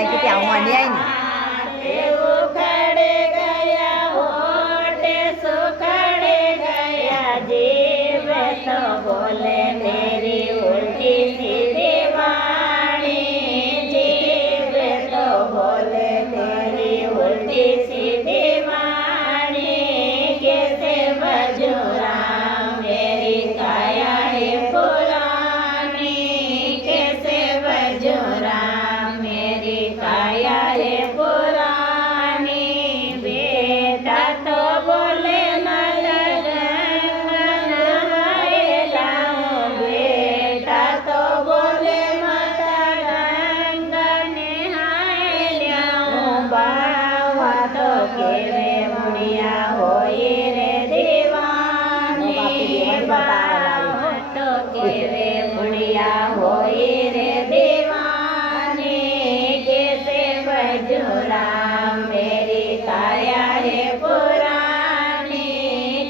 જાય કે ત્યાં આવવાની આવી ને ઉખડે ગયા હોઠે સુખડે ગયા જીવ તો બોલે મેરી ઉલટી સીધી વાણી જીવ તો બોલે મેરી ઉલટી સીધી વાણી कैसे बजूं राम मेरी काया है पुरानी कैसे बजूं राम मेरी काया है पुरानी बेटा तो बोले बेटा तो बोले माता गंगा नहाए बावा तो केवे मुड़िया होई रे दीवानी बावा तो केवे मुड़िया होई रे दीवानी कैसे बजूं राम मेरी काया है पुरानी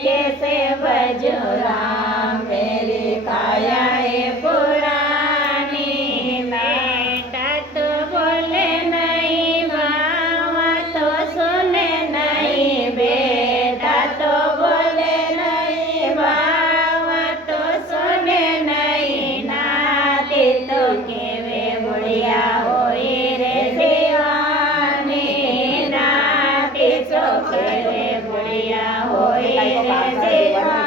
कैसे बजूं राम मेरी काया है पुरानी बेटा तो बोले नहीं बावा तो सुने नहीं बेटा तो बोले नहीं बावा तो सुने नहीं नाती तो केवे मुड़िया होई रे दीवानी नाती तो केवे मुड़िया होई रे दीवानी